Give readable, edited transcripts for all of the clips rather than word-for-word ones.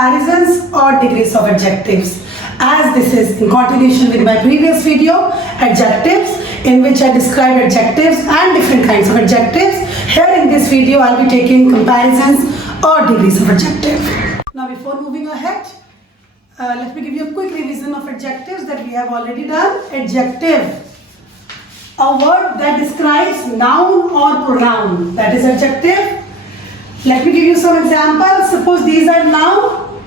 comparisons or degrees of adjectives. As this is in continuation with my previous video, adjectives, in which I described adjectives and different kinds of adjectives. Here in this video, I'll be taking comparisons or degrees of adjective. Now before moving ahead, let me give you a quick revision of adjectives that we have already done. Adjective, a word that describes noun or pronoun, that is adjective. Let me give you some examples. Suppose these are noun,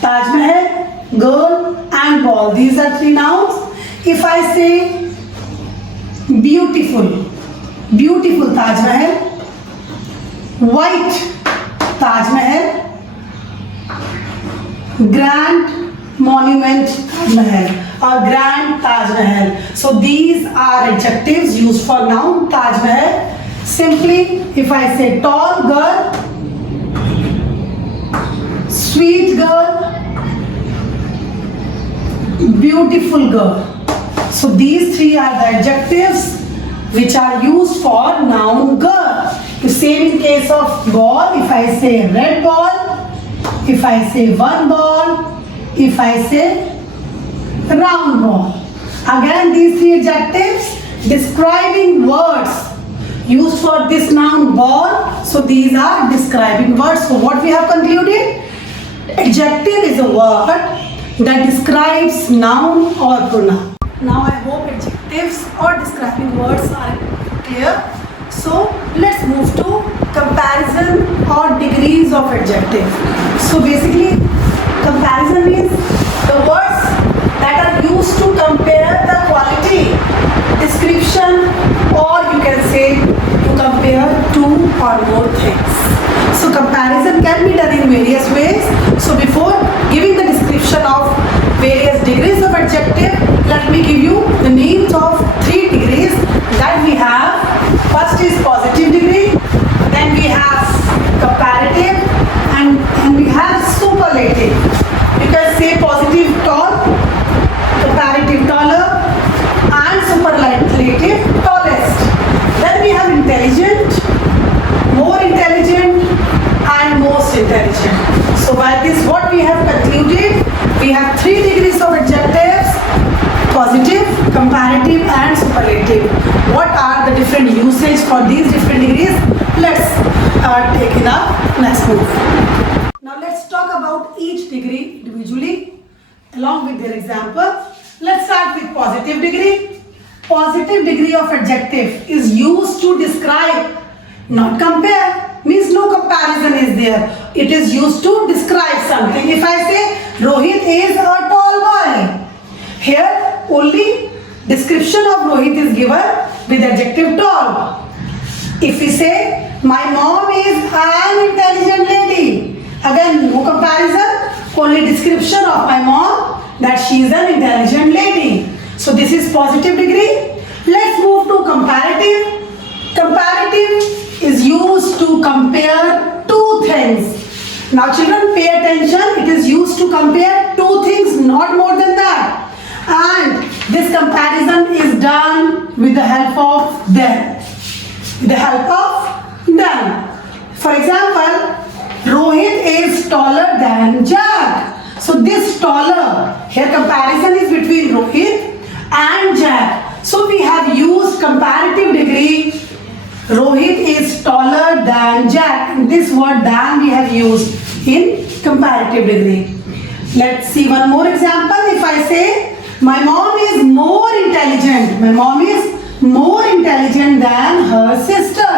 Taj Mahal, girl and ball. These are three nouns. If I say beautiful, beautiful Taj Mahal, white Taj Mahal, grand monument Taj Mahal or grand Taj Mahal. So these are adjectives used for noun Taj Mahal. Simply, if I say tall girl, sweet girl, beautiful girl. So these three are the adjectives which are used for noun girl. The same in case of ball. If I say red ball, if I say one ball, if I say round ball. Again, these three adjectives describing words used for this noun ball. So these are describing words. So what we have concluded? Adjective is a word that describes noun or pronoun. Now I hope adjectives or describing words are clear. So let's move to comparison or degrees of adjective. So basically, comparison means the words that are used to compare the quality, description, or you can say to compare two or more things. So comparison can be done in various ways. So before giving the description of various degrees of adjective, let me give you the names of three degrees that we have. First is positive degree, then we have comparative, and we have superlative. You can say positive tall, comparative taller, and superlative tallest. Then we have intelligent, more intelligent, and most intelligent. So by this what we have concluded, we have three degrees of adjectives: positive, comparative, and superlative. What are the different usage for these different degrees? Let's take it up next move. Now let's talk about each degree individually along with their example. Let's start with positive degree. Positive degree of adjective is used to describe, not compare, means no comparison is there. It is used to describe something. If I say Rohit is a tall boy, here only description of Rohit is given with adjective tall. If we say my mom is an intelligent lady, again no comparison, only description of my mom that she is an intelligent lady. So this is positive degree. Let's move to comparative. Comparative is used to compare two things. Now children, pay attention. It is used to compare two things, not more than that. And this comparison is done with the help of them. With the help of them. For example, Rohit is taller than Jack. So this taller, here comparison is between Rohit and Jack. So we have used comparative degree. Rohit is taller than Jack. And this word than we have used in comparative degree. Let's see one more example. If I say my mom is more intelligent. My mom is more intelligent than her sister.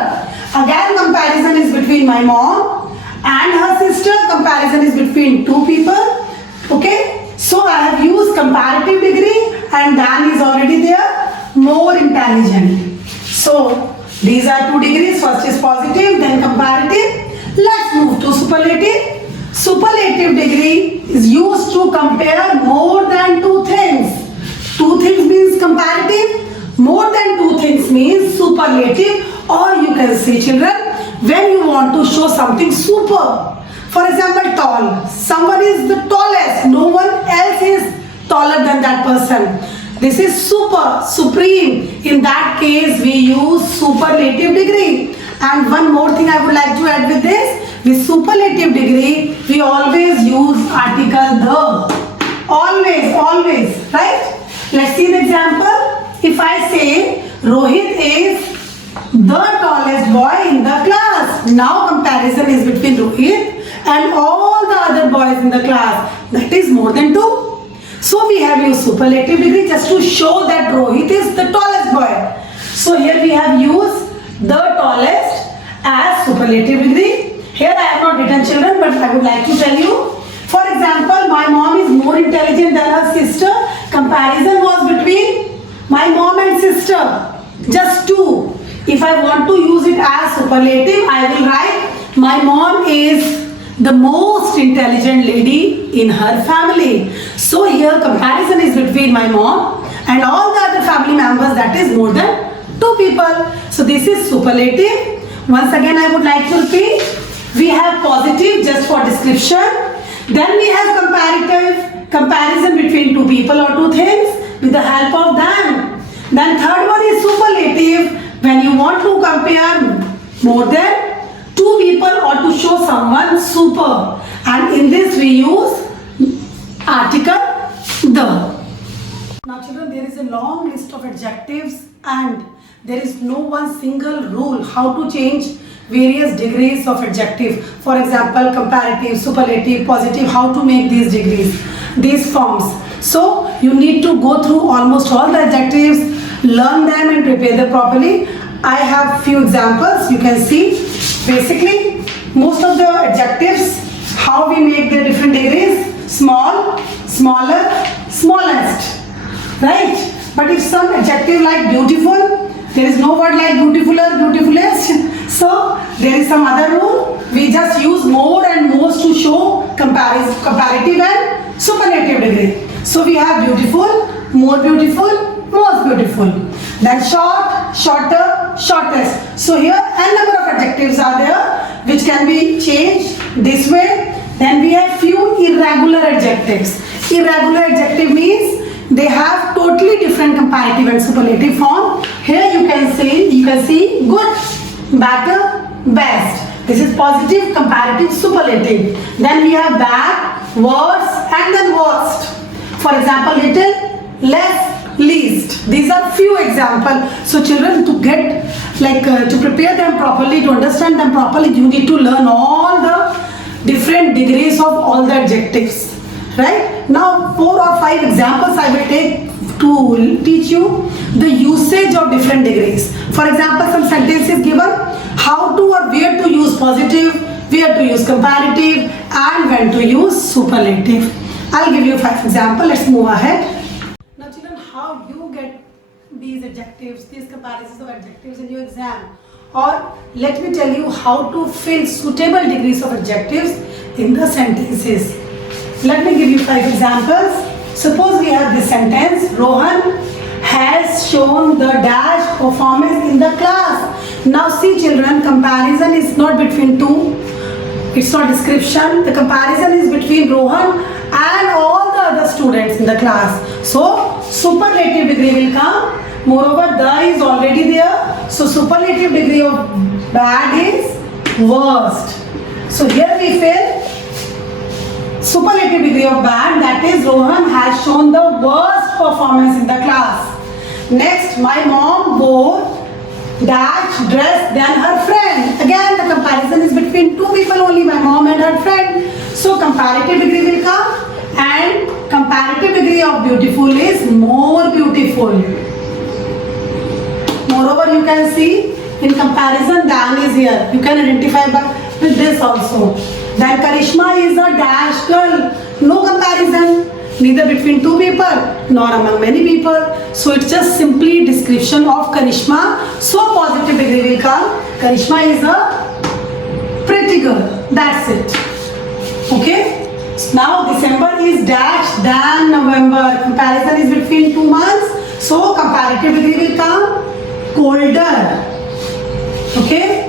Again comparison is between my mom and her sister. Comparison is between two people. Okay. So I have used comparative degree and than is already there. More intelligent. So these are two degrees. First is positive, then comparative. Let's move to superlative. Superlative degree is used to compare more than two things. Two things means comparative. More than two things means superlative. Or you can say children, when you want to show something super. For example, tall. Someone is the tallest. No one else is taller than that person. This is super, supreme. In that case, we use superlative degree. And one more thing I would like to add with this. With superlative degree, we always use article the. Always, right? Let's see the example. If I say Rohit is the tallest boy in the class. Now comparison is between Rohit and all the other boys in the class. That is more than 2. So we have used superlative degree just to show that Rohit is the tallest boy. So here we have used the tallest as superlative degree. Here I have not written children, but I would like to tell you. For example, my mom is more intelligent than her sister. Comparison was between my mom and sister. Just 2. If I want to use it as superlative, I will write my mom is the most intelligent lady in her family. So here comparison is between my mom and all the other family members, that is more than 2 people. So this is superlative. Once again I would like to repeat. We have positive just for description. Then we have comparative, comparison between 2 people or 2 things with the help of them. Then third one is superlative, when you want to compare more than 2 people or to show someone super. And in this we use article the. Now children, there is a long list of adjectives and there is no one single rule how to change various degrees of adjective. For example, comparative, superlative, positive, how to make these degrees, these forms. So you need to go through almost all the adjectives, learn them and prepare them properly. I have few examples you can see. Basically, most of the adjectives, how we make the different degrees: small, smaller, smallest, right? But if some adjective like beautiful, there is no word like beautifuler, beautifulest. So there is some other rule. We just use more and most to show comparative and superlative degree. So we have beautiful, more beautiful, most beautiful. Then short, shorter, shortest. So here n number of adjectives are there which can be changed this way. Then we have few irregular adjectives. Irregular adjective means they have totally different comparative and superlative form. Here you can see good, better, best. This is positive, comparative, superlative. Then we have bad, worse and then worst. For example, little, less, least. These are few examples. So children, to get to prepare them properly, to understand them properly, you need to learn all the different degrees of all the adjectives. Right? Now 4 or 5 examples I will take to teach you the usage of different degrees. For example, some sentences given, how to or where to use positive, where to use comparative and when to use superlative. I'll give you 5 examples. Let's move ahead. Now children, how you get these adjectives, these comparisons of adjectives in your exam, or let me tell you how to fill suitable degrees of adjectives in the sentences. Let me give you 5 examples. Suppose we have this sentence, Rohan has shown the dash performance in the class. Now see children, comparison is not between 2. It's not description. The comparison is between Rohan and all the other students in the class. So superlative degree will come. Moreover, the is already there. So superlative degree of bad is worst. So here we fill superlative degree of bad, that is Rohan has shown the worst performance in the class. Next, my mom wore dash dress than her friend. Again, the comparison is between 2 people only, my mom and her friend. So comparative degree will come and comparative degree of beautiful is more beautiful. Moreover, you can see in comparison Dan is here. You can identify with this also. Then Karishma is a dash girl. No comparison, neither between 2 people nor among many people. So it's just simply description of Karishma. So positive degree will come. Karishma is a pretty girl. That's it. Okay. Now December is dash than November. Comparison is between 2 months. So comparative degree will come. Colder. Okay.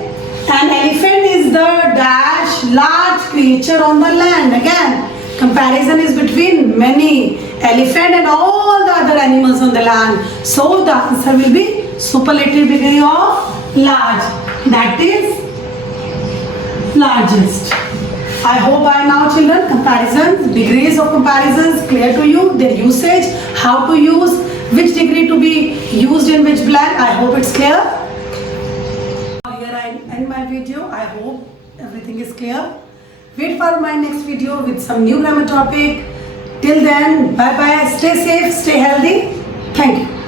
An elephant is the dash large creature on the land. Again, comparison is between many elephant and all the other animals on the land. So the answer will be superlative degree of large. That is largest. I hope by now, children, comparisons, degrees of comparisons clear to you, their usage, how to use, which degree to be used in which blank. I hope it's clear. Here I end my video. I hope everything is clear. Wait for my next video with some new grammar topic. Till then, bye bye. Stay safe, stay healthy. Thank you.